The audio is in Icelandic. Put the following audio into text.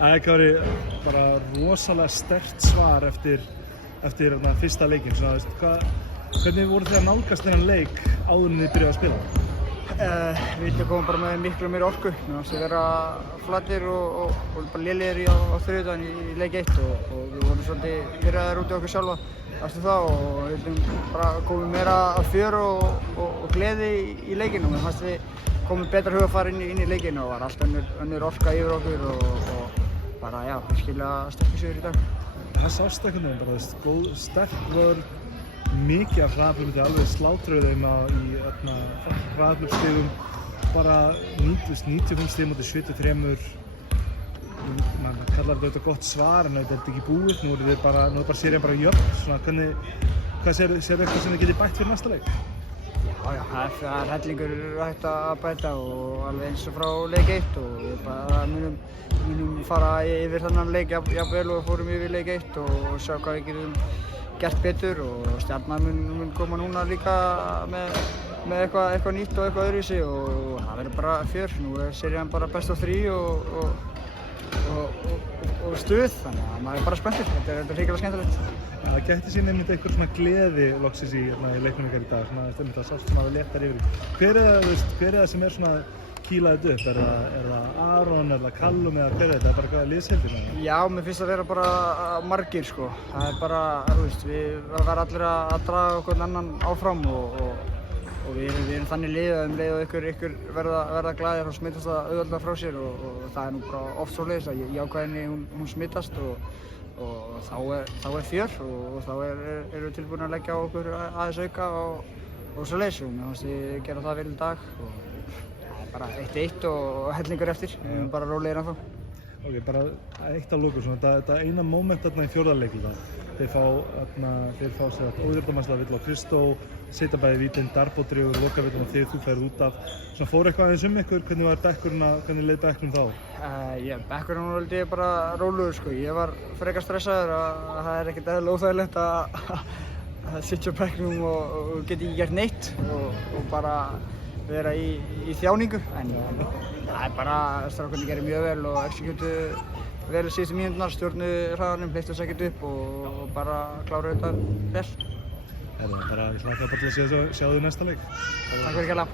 Kári, bara rosalega sterkt svar eftir fyrsta leikinn. Hvernig voru þið að nálgast þennan leik áður en þið byrjuðu að spila? Við vildum koma bara með miklu meiri orku. Mér fannst við vera flatir og bara lélegir á þriðjudaginn í leik 1 og við vorum svolítið pirraðir út í okkur sjálfa eftir það og við vildum bara koma meira af fjör og gleði í leikinn og mér fannst við komum betra hugafar inn í leikinn og var allt önnur orka yfir okkur og bara já, virkilega sterkur sigur í dag. Það sást einhvern veginn bara, góð, sterk vörn, mikið af hraðaflum, þið alveg slátruðu þeim í hraðaflumstigum, bara 95 stig móti 73. Man kallar þetta gott svar en þetta er ekki búið, nú er bara serían bara jöfn. Hvað sér eitthvað sem þið getið bætt fyrir næsta leik? Já, það er hellingur hægt að bæta og alveg eins og frá leik 1 og við bara munum fara yfir þennan leik jafnvel og fórum yfir leik 1 og sjá hvað við getum gert betur og Stjarnan mun koma núna líka með eitthvað nýtt og eitthvað öðruvísi og það verður bara fjör. Nú er serían bara best of 3 og stuð, þannig að maður er bara spenntur. Þetta er hrikalega skemmtilegt. Það gæti sín einmitt einhver svona gleði loksins í leiknum ykkar í dag, það sást svona að léttar yfir. Hver er það sem er svona kýlað upp? Er það Aron, er það Callum eða hver er þetta? Er bara eitthvað liðsheildin? Já, mér finnst það vera bara margir sko. Það er bara, við verðum allir að draga okkur annan áfram og við erum þannig liðið leið og ykkur verða glaðir og smittast það auðveldlega frá sér og það er nú bara oft svoleiðis að jákvæðinni hún smittast og þá er fjör og þá erum við tilbúin að leggja á okkur aðeins auka og svoleiðis og mér finnst við gera það vel í dag og það er bara 1-1 og hellingur eftir, við erum bara rólegir ennþá. Ok, bara eitt að lokum, þetta eina moment þarna í fjórða leik þeir fá sér óðurdamannslega vill á Kristó, setja bæði vítin, Darbo dregur lokavillina þegar þú ferð út af. Fór eitthvað aðeins ykkur, hvernig leið bekkurinn þá? Bekkurinn held ég bara rólegur sko, ég var frekar stressaður að það er ekkert eðlilega óþægilegt að sitja á bekknum og geta ekki gert neitt og bara vera í þjáningu en það er bara, strákarnir gerir mjög vel og executuðu vel síðustu mínúturnar, stjórnuðu hraðanum, hleyptu þess ekkert upp og bara kláruðu þetta vel. Ég hlakka bara til að sjá þig næsta leik. Takk fyrir kærlega.